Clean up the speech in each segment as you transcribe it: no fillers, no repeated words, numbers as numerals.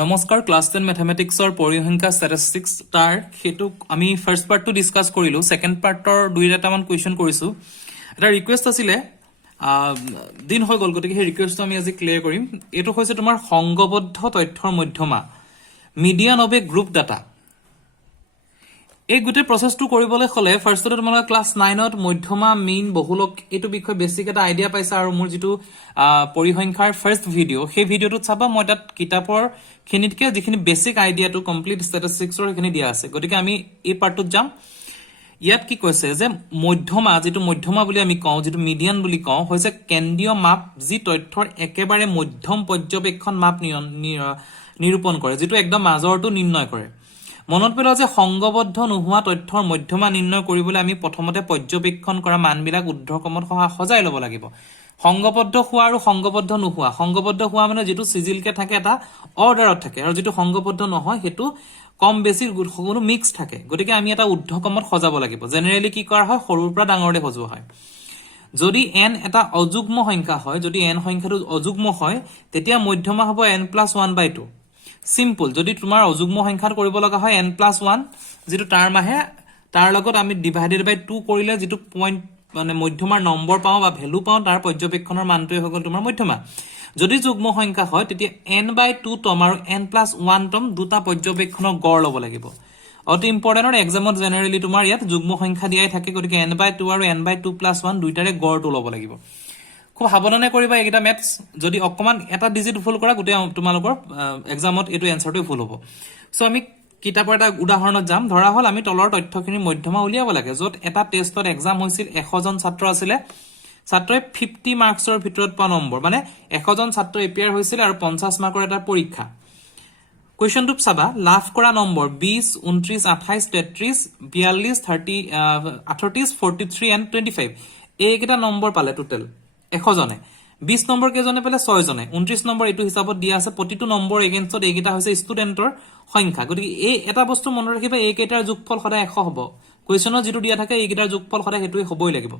নমস্কাৰ ক্লাছ 10 ম্যাথমেটিক্সৰ পৰিসংখ্যা ষ্টেটিষ্টিক্স তাৰ হেতু আমি ফাৰ্স্ট পাৰ্টটো ডিসকাস কৰিলো সেকেন্ড পাৰ্টৰ দুইটামান কোৱেশ্চন কৰিছো এটা ৰিকুৱেষ্ট আছিলে দিন হৈ গল গতিকে সেই ৰিকুৱেষ্টটো আমি আজি ক্লিয়াৰ কৰিম এটো হৈছে তোমাৰ সংগবদ্ধ তথ্যৰ মধ্যমা median of A group data এই গুটে প্ৰসেসটো কৰিবলৈ হলে ফাৰ্স্টতে তোমালোকে ক্লাস 9ত মধ্যমা মিন বহুলক এটো বিষয় বেসিক এটা আইডিয়া পাইছা আৰু মোৰ যেটো পৰিসংখ্যাৰ ফাৰ্স্ট ভিডিও সেই ভিডিওটো চাবা মই তাত কিতাপৰ খিনিতকে যিখিনি বেসিক আইডিয়াটো কমপ্লিট ষ্টেটিষ্টিক্সৰ খিনি দিয়া আছে গতিকে আমি এই পাৰ্টটোত যাম ইয়াত কি কৈছে যে মধ্যমা যেটো মধ্যমা বুলি আমি কওঁ যেটো মিডিয়ান বুলি কওঁ হৈছে কেন্দ্ৰীয় মাপ যি তথ্যৰ একেবাৰে মধ্যম পৰ্যবেক্ষণ মাপ নিৰূপণ কৰে যেটো একদম মাজৰটো নিৰ্ণয় কৰে মনত পেলোৱা যে সংগবদ্ধ নোহোৱা তথ্যৰ মধ্যমা নিৰ্ণয় কৰিবলৈ আমি প্ৰথমতে পৰ্যবেক্ষণ কৰা মানবিলাক ঊৰ্ধ্বক্ৰমত সজাই ল'ব লাগিব সংগবদ্ধ হোৱা আৰু সংগবদ্ধ হোৱা মানে যেটো সিজিলকে থাকে এটা অৰ্ডাৰত থাকে আৰু যেটো সংগবদ্ধ নহয় হেতু কম বেছি কোনো মিক্স থাকে গতিকে আমি এটা ঊৰ্ধ্বক্ৰমত সজাব লাগিব জেনাৰেলি কি কৰা হয় সৰুৰ পৰা ডাঙৰলৈ সজোৱা হয় যদি n এটা অযুগ্ম সংখ্যা হয় যদি n সংখ্যাটো অযুগ্ম হয় তেতিয়া মধ্যমা হ'ব n+1/2 সিম্পল যদি তোমাৰ অযুগ্ম সংখ্যাত কৰিব লগা হয় n+1 যেটো তাৰ মাহে তাৰ লগত আমি ডিভাইডেড বাই 2 কৰিলে যেটো পইণ্ট মানে মধ্যমাৰ নম্বৰ পাও বা ভ্যালু পাও তাৰ পৰ্যবেক্ষণৰ মানটোই হৈ গল তোমাৰ মধ্যমা যদি যুগ্ম সংখ্যা হয় তেতিয়া n/2 টম আৰু n+1 টম দুটা পৰ্যবেক্ষণৰ গড় লব লাগিব অতি ইম্পৰ্টেন্ট এক্সামত জেনাৰেলি তোমাৰ ইয়াত যুগ্ম সংখ্যা দিয়াই থাকে গতিকে n/2 আৰু n/2+1 দুইটাৰে গড়টো লব লাগিব খুব সাৱধানে কৰিবা এইটা ম্যাথছ যদি অকমান এটা ডিজিট ভুল কৰা গুটে তোমালোকৰ এক্সামত এটো এনসাৰটো ভুল হ'ব সো আমি কিতাপৰ এটা উদাহৰণত যাম ধৰা হল আমি তলৰ তথ্যখিনি মধ্যমা উলিয়াব লাগে যত এটা টেষ্টত এক্সাম হৈছিল 100 জন ছাত্ৰ আছিলে ছাত্ৰই 50 মাৰ্কছৰ ভিতৰত পা নম্বৰ মানে 100 জন ছাত্ৰ এপিয়াৰ হৈছিল আৰু 50 মাৰ্কৰ এটা পৰীক্ষা কোৱেশ্চনটো চাবা লাভ কৰা নম্বৰ 20 29 28 33 42 30 38 43 and 25 এইকেইটা নম্বৰ পালে টোটাল 100 জনে 20 নম্বৰ কেজনে পালে 6 জনে 29 নম্বৰ এটো হিচাপত দিয়া আছে প্ৰতিটো নম্বৰ এগেইনষ্টত এইকেইটা হৈছে ষ্টুডেন্টৰ সংখ্যা গতিকে এই এটা বস্তু মনত ৰাখিবা এইকেইটাৰ যোগফল সদায় 100 হ'ব কোৱেশ্চনত যেটো দিয়া থাকে এইকেইটাৰ যোগফল সদায় হেতুই হ'বই লাগিব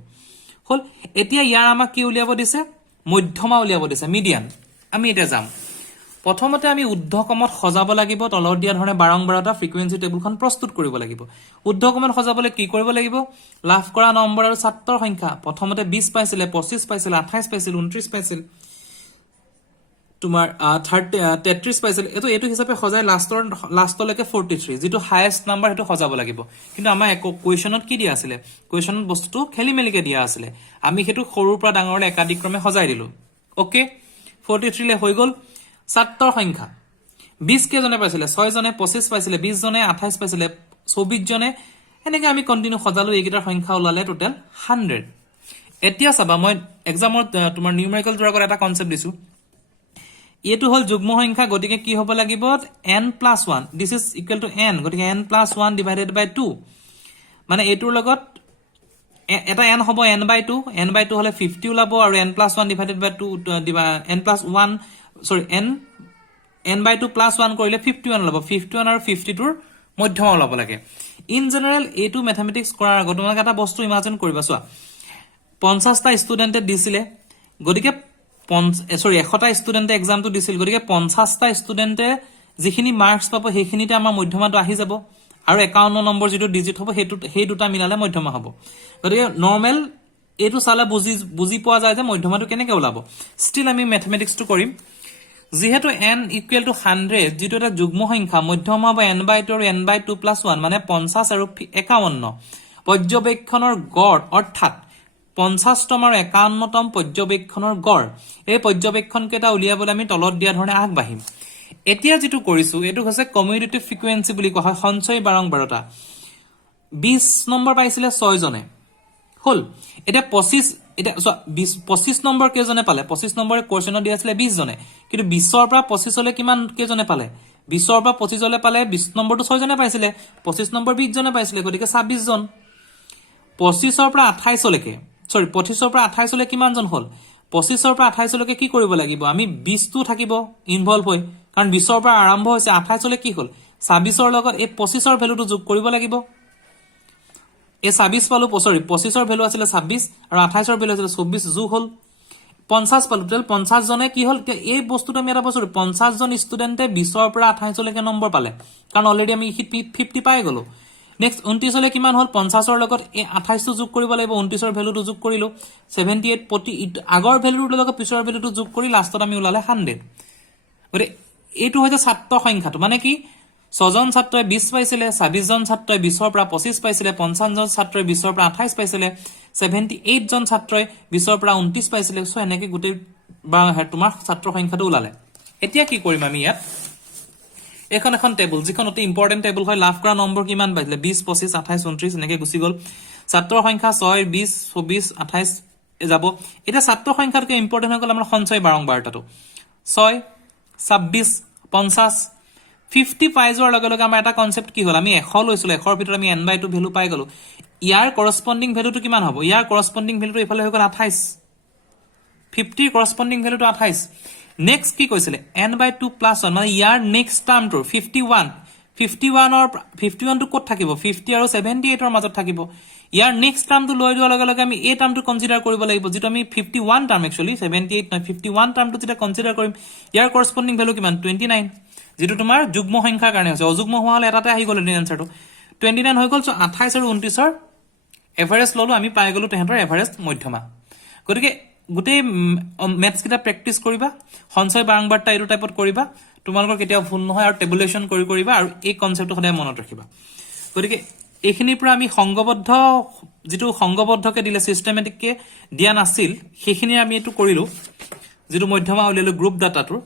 হল এতিয়া ইয়াৰ আমাক কি উলিয়াব দিছে মধ্যমা উলিয়াব দিছে মিডিয়ান আমি এটা যাম প্ৰথমতে আমি ঊৰ্ধ্বক্ৰমত সজাব লাগিব তলত দিয়া ধৰণে বাৰংবাৰটা ফ্ৰিকুৱেন্সি টেবুলখন প্ৰস্তুত কৰিব লাগিব ঊৰ্ধ্বক্ৰমত সজাবলৈ কি কৰিব লাগিব লাভ কৰা নম্বৰ আৰু ছাত্ৰৰ সংখ্যা প্ৰথমতে 20 পাইছিলে 25 পাইছিলে 28 পাইছিল 29 পাইছিল তোমাৰ 33 পাইছিল এটো হিচাপে সজাই লাষ্টলৈকে 43 যেটো হাইয়েস্ট নাম্বাৰ হেতু সজাব লাগিব কিন্তু আমাৰ এক কোৱেশ্চনত কি দিয়া আছিল কোৱেশ্চনত বস্তুটো খেলিমেলিকে দিয়া আছিল আমি হেতু সৰুৰ পৰা ডাঙৰলৈ একাধিক্ৰমে সজাই দিলো ওকে 43 লে হৈ গল ছাত্ৰৰ সংখ্যা 20 কেজনে পাইছিলে 6 জনে 25 পাইছিলে 20 জনে 28 পাইছিলে 24 জনে এনেকৈ আমি কন্টিনিউ সজালো এইকেইটাৰ সংখ্যা ওলালে টোটাল 100 এতিয়া চাবা মই এক্সামত তোমাৰ নিউমেৰিকেল দ্বাৰা এটা কনসেপ্ট দিছো এটো হল যুগ্ম সংখ্যা গতিকে কি হ'ব লাগিব n+1 this is equal to n গতিকে n+1 ডিভাইডেড বাই 2 মানে এটোৰ লগত এটা n হ'ব n/2 হলে 50 ওলাব আৰু n+1 ডিভাইডেড বাই 2 n+1 সৰি n/2+1 কৰিলে 51 ওলাব 51 আৰু 52 ৰ মধ্যমা ওলাব লাগে ইন জেনাৰেল এটো ম্যাথমেটিক্স কৰাৰ আগত তোমাক এটা বস্তু ইমাজিন কৰিবা চোৱা 50 টা ষ্টুডেন্টে দিছিলে গতিকে 100 টা ষ্টুডেন্টে এক্সামটো দিছিল গতিকে 50 টা ষ্টুডেন্টে যিখিনি মাৰ্কস পাব সেইখিনিতে আমাৰ মধ্যমাটো আহি যাব আৰু 51 নম্বৰ যেটো ডিজিট হ'ব সেই দুটা মিলালে মধ্যমা হ'ব গতিকে নরমাল এটো সালা বুজি পোৱা যায় যে মধ্যমাটো কেনেকৈ ওলাব ষ্টিল আমি ম্যাথমেটিক্সটো কৰিম যেহেতু n ইকুৱেল টু 100 যেটো এটা যুগ্ম সংখ্যা মধ্যমা হ'ব n/2 আৰু n/2+1 মানে 50 আৰু 51 পৰ্যবেক্ষণৰ গড় অৰ্থাৎ 50 তম আৰু 51 তম পৰ্যবেক্ষণৰ গড় এই পৰ্যবেক্ষণ কেটা উলিয়াবলৈ আমি তলত দিয়া ধৰণে আগবাঢ়িম এতিয়া যেটো কৰিছো এটো হৈছে কমিউটেটিভ ফ্ৰিকুৱেন্সি বুলি কোৱা হয় সঞ্চয় বাৰংবাৰতা 20 নম্বৰ পাইছিলে 6 জনে হল এটা 25 নম্বৰ কেজনে পালে 25 নম্বৰে কোৱেশ্চনত দিয়া আছিল 20 জনে কিন্তু 20 ৰ পৰা 25 লে কিমান কেজনে পালে 20 ৰ পৰা 25 লে পালে 20 নম্বৰটো 6 জনে পাইছিলে 25 নম্বৰ 20 জনে পাইছিলে গতিকে 26 জন 25 ৰ পৰা 28 লৈকে সৰি 25 ৰ পৰা 28 লে কিমান জন হল 25 ৰ পৰা 28 লৈকে কি কৰিব লাগিব আমি 20 টো থাকিব ইনভলভ হৈ কাৰণ 20 ৰ পৰা আৰম্ভ হৈছে 28 লে কি হল 26 ৰ লগত এই 25 ৰ ভ্যালুটো যোগ কৰিব লাগিব এই 26 পালো সৰি 25 ৰ ভ্যালু আছিল 26 আৰু 28 ৰ ভ্যালু আছিল 24 যোগ হল 50 পালো টোটেল 50 জনে কি হল এই বস্তুটো আমি এটা বস্তু 50 জন ষ্টুডেন্টে 20 ৰ পৰা 28 লৈকে নম্বৰ পালে কাৰণ অলৰেডি আমি 50 পাই গলো নেক্সট 29 লে কিমান হল 50 ৰ লগত এই 28 টো যোগ কৰিব লাগিব 29 ৰ ভ্যালুটো যোগ কৰিলো 78 প্ৰতি আগৰ ভ্যালুৰ লগত পিছৰ ভ্যালুটো যোগ কৰি লাষ্টত আমি ওলালে 100 গৰে এইটো হৈছে ছাত্ৰ সংখ্যাটো মানে কি 6 জন ছাত্ৰই 20 পাইছিলে 26 জন ছাত্ৰই 20 ৰ পৰা 25 পাইছিলে 50 জন ছাত্ৰই 20 ৰ পৰা 28 পাইছিলে 78 জন ছাত্ৰই 20 ৰ পৰা 29 পাইছিলে সো এনেকৈ গুটে বা তোমাৰ ছাত্ৰ সংখ্যাটো ওলালে এতিয়া কি কৰিম আমি ইয়াত এখন টেবুল যিখন অতি ইম্পৰ্টেন্ট টেবুল হয় লাভ কৰা নম্বৰ কিমান পাইছিলে 20 25 28 29 এনেকৈ গুচি গল ছাত্ৰৰ সংখ্যা 6 20 24 28 যাব এটা ছাত্ৰ সংখ্যাতকৈ ইম্পৰ্টেন্ট হৈ গল আমাৰ সঞ্চয় বাৰংবাৰতাটো 6 26 50 55 ৰ লগে লগে আমাৰ এটা কনসেপ্ট কি হল আমি 100 লৈছিল 100 ৰ ভিতৰত আমি n/2 ভ্যালু পাই গলো ইয়াৰ কৰসপন্ডিং ভ্যালুটো কিমান হ'ব ইয়াৰ করসপন্ডিং ভ্যালুটো ইফালে হৈ গল 28 50 করসপন্ডিং ভ্যালুটো 28 নেক্সট কি কৈছিলে n/2 + 1 মানে ইয়াৰ নেক্সট টাৰ্মটো 51 টো কত থাকিব 50 আৰু 78 ৰ মাজত থাকিব ইয়াৰ নেক্সট টাৰ্মটো লৈ যোৱাৰ লগে লগে আমি এই টাৰ্মটো কনসিডাৰ কৰিব লাগিব যেটো আমি 51 টাৰ্ম একচুয়ালি 78 নহয় 51 টাৰ্মটো যেটা কনসিডাৰ কৰিম ইয়াৰ কৰসপন্ডিং ভ্যালু কিমান 29 যেটো তোমাৰ যুগ্ম সংখ্যাৰ কাৰণে আছে অযুগ্ম হোৱা হলে এটাতে আহি গল এনসাৰটো 29 হৈ গল সো 28 আৰু 29 ৰ এভাৰেজ ললো আমি পাই গলো তেহেতৰ এভাৰেজ মধ্যমা গতিকে গুটে ম্যাথছ কিটা প্ৰেক্টিস কৰিবা সঞ্চয় বাৰংবাৰতা এইটো টাইপত কৰিবা তোমালোকৰ কেতিয়াও ভুল নহয় আৰু টেবুলেশন কৰিবা আৰু এই কনসেপ্টটো সদায় মনত ৰাখিবা গতিকে এইখিনিৰ পৰা আমি সংগবদ্ধ যেটো সংগবদ্ধকে দিলে সিস্টেমেটিককে দিয়া নাছিল সেইখিনি আমি এটো কৰিলো যেটো মধ্যমা উলিয়ালো গ্ৰুপ ডাটাটোৰ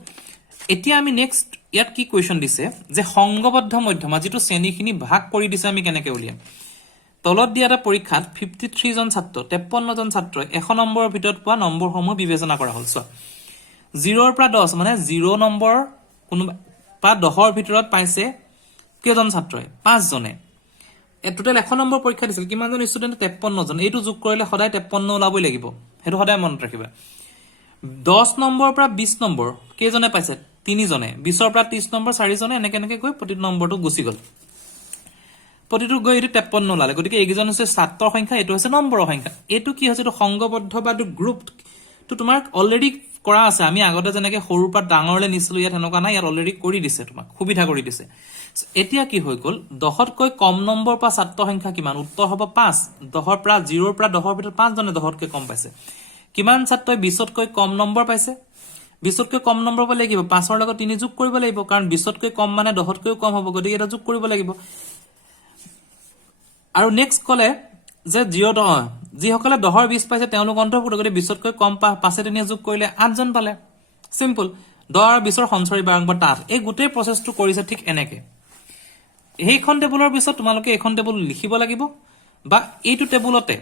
এতিয়া আমি নেক্সট ইয়াত কি কোৱেশ্চন দিছে যে সংগবদ্ধ মধ্যমা যেটো শ্ৰেণীখিনি ভাগ কৰি দিছে আমি কেনেকৈ উলিয়াম তলত দিয়া এটা পৰীক্ষাত 53 জন ছাত্ৰ 53 জন ছাত্ৰই 100 নম্বৰৰ ভিতৰত পোৱা নম্বৰসমূহ বিবেচনা কৰা হ'ল 0 ৰ পৰা 10 মানে 0 নম্বৰ কোন পা 10 ৰ ভিতৰত পাইছে কেজন ছাত্ৰই 5 জনে টোটাল 100 নম্বৰ পৰীক্ষা দিছিল কিমান জন ষ্টুডেন্ট 53 জন এইটো যোগ কৰিলে সদায় 53 ওলাবই লাগিব হেতু সদায় মনত ৰাখিবা 10 নম্বৰৰ পৰা 20 নম্বৰ কেজনে পাইছে 3 জনে 20 ৰ পৰা 30 নম্বৰ 4 জনে এনেকৈ গৈ প্ৰতি নম্বৰটো গুচি গল প্ৰতিটো গৈ এটো 53 ওলালে গতিকে এইজন হৈছে ছাত্ৰৰ সংখ্যা এটো হৈছে নম্বৰৰ সংখ্যা এটো কি হৈছে এটো সংগবদ্ধ বা গ্ৰুপ তো তোমাৰ অলৰেডি কৰা আছে আমি আগতে যেনেকৈ সৰুৰ পৰা ডাঙৰলে নিছিলো ইয়াত এনেকুৱা নাই ইয়াত অলৰেডি কৰি দিছে তোমাক সুবিধা কৰি দিছে এতিয়া কি হৈ গল 10 তকৈ কম নম্বৰ পা ছাত্ৰৰ সংখ্যা কিমান উত্তৰ হ'ব 5 10 ৰ পৰা 0 ৰ পৰা 10 ৰ ভিতৰত 5 জনে 10 তকৈ কম পাইছে কিমান ছাত্ৰই 20 তকৈ কম নম্বৰ পাইছে 20 তকৈ কম নম্বৰ পালে লাগিব 5 ৰ লগত 3 যোগ কৰিব লাগিব কাৰণ 20 তকৈ কম মানে 10 তকৈ কম হ'ব গতিকে এটা যোগ কৰিব লাগিব আৰু নেক্সট কলে যে যিসকলে 10 ৰ 20 পাইছে তেওঁলোক অন্তৰ্ভুক্ত কৰি 20 তকৈ কম পাছে তেনে যোগ কৰিলে 8 জন পালে সিম্পল 10 আৰু 20 ৰ সঞ্চয় বাৰংবাৰতা 8 এই গোটেই প্ৰসেসটো কৰিছে ঠিক এনেকে এইখন টেবুলৰ পিছত তোমালোকে এখন টেবুল লিখিব লাগিব বা এইটো টেবুলতে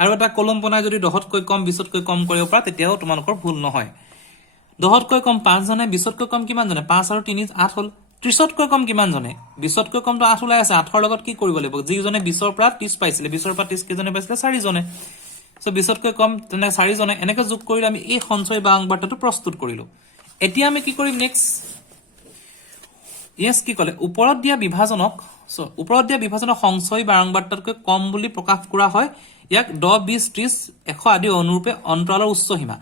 আৰু এটা কলম বনাই যদি 10 তকৈ কম 20 তকৈ কম কৰিব পৰা তেতিয়াও তোমালোকৰ ভুল নহয় 10 তকৈ কম 5 জনে 20 তকৈ কম কিমান জনে 5 আৰু 3 8 হল 30 তকৈ কম কিমান জনে 20 তকৈ কম তো 8 ওলাই আছে 8 ৰ লগত কি কৰিব লাগিব যিজনে 20 ৰ পৰা 30 পাইছিলে 20 ৰ পৰা 30 কেজনে পাইছিলে 4 জনে সো 20 তকৈ কম তেনে 4 জনে এনেকৈ যোগ কৰিলে আমি এই সঞ্চয় বাৰংবাৰতাটো প্ৰস্তুত কৰিলো এতিয়া আমি কি কৰিম নেক্সট ইয়েস কি কলে ওপৰত দিয়া বিভাজনক সঞ্চয় বাৰংবাৰতাতকৈ কম বুলি প্ৰকাশ কৰা হয় ইয়াক 10 20 30 100 আদি অনুৰূপে অন্তৰালৰ উচ্চ সীমা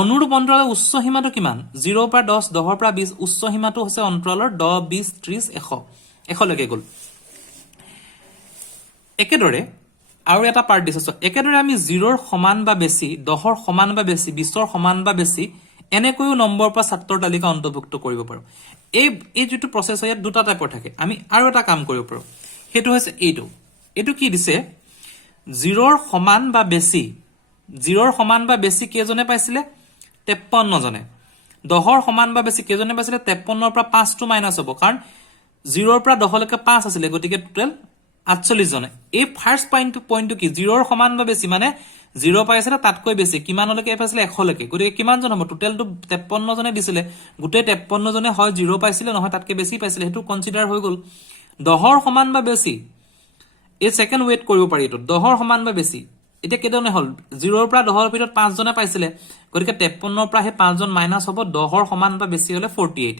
অনুৰূপ অন্তৰালৰ উচ্চ সীমাটো কিমান 0 ৰ পৰা 10 10 ৰ পৰা 20 উচ্চ সীমাটো হৈছে অন্তৰালৰ 10 20 30 100 লৈকে গল একেদৰে আৰু এটা পাৰ্ট দিছে একেদৰে আমি 0 ৰ সমান বা বেছি 10 ৰ সমান বা বেছি 20 ৰ সমান বা বেছি এনেকৈও নম্বৰ পৰা ছাত্ৰৰ তালিকা অন্তৰ্ভুক্ত কৰিব পাৰো এই যেটো প্ৰসেস হয় দুটা টাইপৰ থাকে আমি আৰু এটা কাম কৰিব পাৰো হেতু হৈছে এইটো কি দিছে 0 ৰ সমান বা বেছি 0 ৰ সমান বা বেছি কেজনে পাইছিলে 53 জনে 10 ৰ সমান বা বেছি কেজনে পাইছিলে 53 ৰ পৰা 5 টো মাইনাস হ'ব কাৰণ 0 ৰ পৰা 10 লৈকে 5 আছিল গতিকে টোটাল 48 জনে এই ফাৰ্স্ট পইণ্টটো কি 0 ৰ সমান বা বেছি মানে 0 পাইছিলে তাতকৈ বেছি কিমানলৈকে পাইছিলে 100 লৈকে গতিকে কিমান জন হ'ব টোটালটো 53 জনে দিছিলে গুটেই 53 জনে হয় 0 পাইছিলে নহয় তাতকৈ বেছি পাইছিলে হেতু কনসিডাৰ হৈ গল 10 ৰ সমান বা বেছি এই সেকেন্ড ওয়েট কৰিব পাৰি এটো 10 ৰ সমান বা বেছি এটা কেদনে হল 0 ৰ পৰা 10 ৰ ভিতৰত 5 জনে পাইছিলে গতিকে 53 ৰ পৰা হে 5 জন মাইনাস হ'ব 10 ৰ সমান বা বেছি হলে 48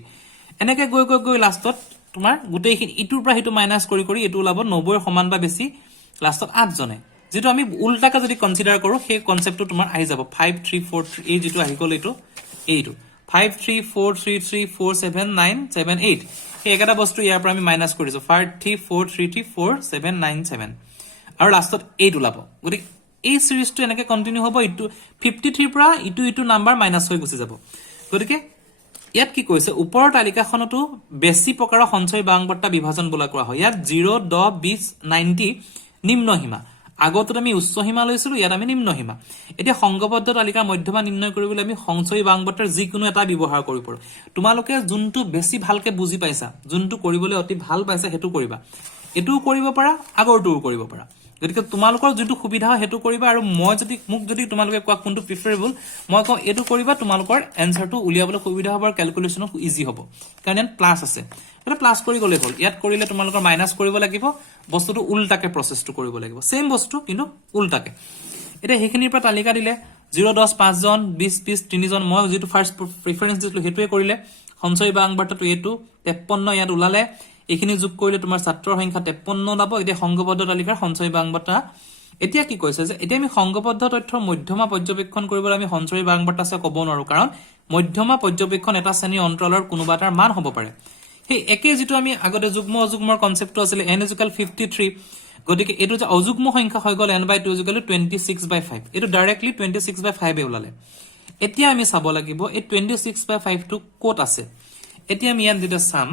এনেকৈ গৈ লাষ্টত তোমাৰ গুটেইখিনি ইটোৰ পৰা হিটো মাইনাস কৰি এটো ওলাব 90 ৰ সমান বা বেছি লাষ্টত 8 জনে যেটো আমি উল্টাকে যদি কনসিডাৰ কৰো সেই কনসেপ্টটো তোমাৰ আহি যাব 5 3 4 3 এই যেটো আহি গল এইটো 5 3 4 3 3 4 7 9 7 8 এই একটা বস্তু ইয়াৰ পৰা আমি মাইনাস কৰিছো 5 3 4 3 3 4 7 9 7 আৰু লাষ্টত 8 ওলাব গতিকে এই সিৰিজটো এনেকৈ কন্টিনিউ হ'ব ইটো 53 পৰা ইটো নাম্বাৰ মাইনাস হৈ গুচি যাব গতিকে ইয়াত কি কৈছে ওপৰৰ তালিকাখনটো বেছি প্ৰকাৰৰ সঞ্চয় বাংবৰ্তা বিভাজন বোলা কৰা হয় ইয়াত 0 10 20 90 নিম্ন সীমা আগত আমি উচ্চ সীমা লৈছিলো ইয়াত আমি নিম্ন সীমা এতিয়া সংগবদ্ধ তালিকাৰ মধ্যমা নিৰ্ণয় কৰিবলৈ আমি সঞ্চয় বাংবৰ্তাৰ যিকোনো এটা ব্যৱহাৰ কৰিব পাৰো তোমালোকে যোনটো বেছি ভালকে বুজি পাইছা যোনটো কৰিবলৈ অতি ভাল পাইছা হেতু কৰিবা এটো কৰিব পাৰা আগৰটোও কৰিব পাৰা গতিকে তোমালোকৰ যেটো সুবিধা হেতু কৰিবা আৰু মই যদি মোক যদি তোমালোকে কোৱা কোনটো প্ৰিফাৰেবল মই কওঁ এটো কৰিবা তোমালোকৰ এনসাৰটো উলিয়াবলৈ সুবিধা হ'ব আৰু ক্যালকুলেশন ইজি হ'ব কাৰণ ইয়াত প্লাস আছে এটা প্লাস কৰি গলে হ'ল ইয়াত কৰিলে তোমালোকৰ মাইনাস কৰিব লাগিব বস্তুটো উল্টাকে প্ৰসেসটো কৰিব লাগিব সেম বস্তু কিন্তু উল্টাকে এটা হেখিনিৰ পৰা তালিকা দিলে 0 10 5 জন 20 20 3 জন মই যেটো ফাৰ্স্ট প্ৰিফাৰেন্স দিছিলো হেতুৱে কৰিলে সঞ্চয় বাংবৰ্তাটো এটো 53 ইয়াত উলালে এখিনি যোগ কৰিলে তোমাৰ ছাত্ৰৰ সংখ্যা 53 লাভ এতিয়া সংগবদ্ধ তালিকাৰ সঞ্চয় বাংবৰ্তা এতিয়া কি কৈছে যে এতিয়া আমি সংগবদ্ধ তথ্যৰ মধ্যমা পৰ্যবেক্ষণ কৰিবলৈ আমি সঞ্চয় বাংবৰ্তা আছে ক'ব নোৱাৰো কাৰণ মধ্যমা পৰ্যবেক্ষণ এটা শ্ৰেণী অন্তৰালৰ কোনোবা এটাৰ মান হ'ব পাৰে সেই একে যেটো আমি আগতে যুগ্ম অযুগ্মৰ কনসেপ্টটো আছিল n = 53 গতিকে এটো যে অযুগ্ম সংখ্যা হৈ গল n/2 = 26/5 এটো ডাইৰেক্টলি 26/5 এ ওলালে এতিয়া আমি চাব লাগিব এই 26/5 টো ক'ত আছে এতিয়া আমি ইয়াত দিটা চাম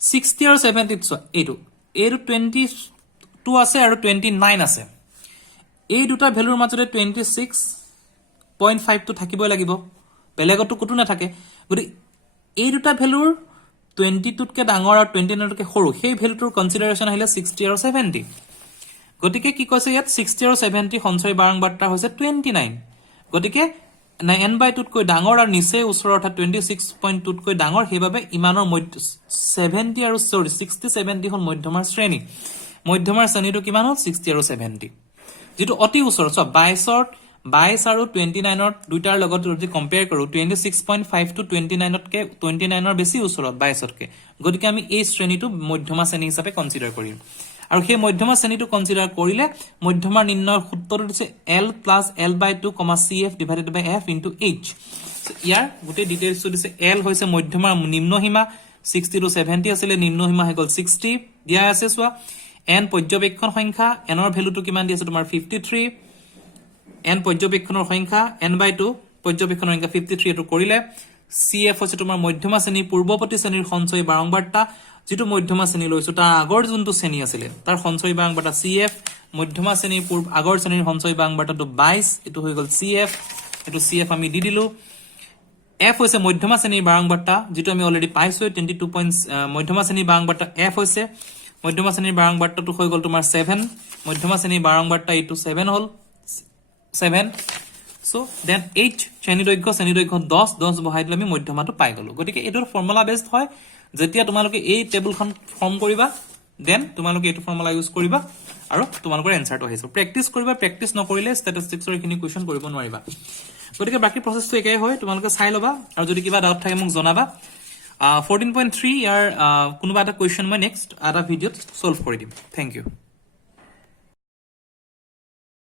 60 আৰু 70 এইটো 22 আছে আৰু 29 আছে এই দুটা ভ্যালুৰ মাজতে 26.5 টো থাকিবই লাগিব বেলেগটো কতো না থাকে গতি এই দুটা ভ্যালুৰ 22 তকে ডাঙৰ আৰু 29 তকে সৰু সেই ভ্যালুটোৰ কনসিডাৰেশন আহিলে 60 আৰু 70 গতিকে কি কৈছে ইয়াত 60 আৰু 70 সঞ্চয় বাংবৰ্তা হৈছে 29 গতিকে n/2 তকৈ ডাঙৰ আৰু নিচে ওচৰৰ অৰ্থাৎ 26.2 তকৈ ডাঙৰ হেবাবে ইমানৰ 70 আৰু 60 70 হল মধ্যমাৰ শ্ৰেণী মধ্যমাৰ শ্ৰেণীটো কিমান হল 60 আৰু 70 যেটো অতি ওচৰ সব 22 আৰু 29 ৰ দুটাৰ লগত যদি কম্পেয়াৰ কৰো 26.5 টু 29 তকে 29 ৰ বেছি ওচৰত 22 তকে গতিকে আমি এই শ্ৰেণীটো মধ্যমা শ্ৰেণী হিচাপে কনসিডাৰ কৰিম আৰু সেই মধ্যমা শ্ৰেণীটো কনসিডাৰ কৰিলে মধ্যমা নিৰ্ণয়ৰ সূত্ৰটো দিছে L + L/2, CF / F * H ইয়াৰ গোটেই ডিটেইলছটো দিছে L হৈছে মধ্যমা নিম্ন সীমা 60 to 70 আছিল নিম্ন সীমা হৈ গল 60 দিয়া আছে সোৱা n পৰ্যবেক্ষণ সংখ্যা n ৰ ভ্যালুটো কিমান দি আছে তোমাৰ 53 n পৰ্যবেক্ষণৰ সংখ্যা n/2 পৰ্যবেক্ষণৰ সংখ্যা 53 এটো কৰিলে CF হৈছে তোমাৰ মধ্যমা শ্ৰেণীৰ পূৰ্বৱৰ্তী শ্ৰেণীৰ সঞ্চয় বাংবৰ্তা যেটো মধ্যমা শ্ৰেণী লৈছো তাৰ আগৰ যোনটো শ্ৰেণী আছিল তাৰ সঞ্চয় বাংবৰ্তা CF মধ্যমা শ্ৰেণীৰ আগৰ শ্ৰেণীৰ সঞ্চয় বাংবৰ্তাটো 22 এটো হৈ গল CF এটো CF আমি দি দিলো F হৈছে মধ্যমা শ্ৰেণীৰ বাংবৰ্তা যেটো আমি অলৰেডি পাইছো 22 মধ্যমা শ্ৰেণীৰ বাংবৰ্তা F হৈছে মধ্যমা শ্ৰেণীৰ বাংবৰ্তাটো হৈ গল তোমাৰ 7 মধ্যমা শ্ৰেণীৰ বাংবৰ্তা এটো 7 হল 7 so then H শ্ৰেণী দৈৰ্ঘ্য 10 বহাই দিলে আমি মধ্যমাটো পাই গলো গতিকে এটোৰ ফৰ্মুলা বেসড হয় যেতিয়া তোমালোকে এই টেবুলখন ফৰ্ম কৰিবা দেন তোমালোকে এটো ফৰ্মুলা ইউজ কৰিবা আৰু তোমালোকৰ এনসাৰটো আহিব প্ৰেক্টিস কৰিবা প্ৰেক্টিস নকৰিলে ষ্টেটিষ্টিক্সৰ এখিনি কোৱেশ্চন কৰিব নোৱাৰিবা গতিকে বাকি প্ৰসেসটো একেই হয় তোমালোকে চাই লবা আৰু যদি কিবা ডাউট থাকে মোক জনাবা 14.3 ইয়াৰ কোনোবা এটা কোৱেশ্চন মই নেক্সট এটা ভিডিঅত সলভ কৰি দিম থ্যাংক ইউ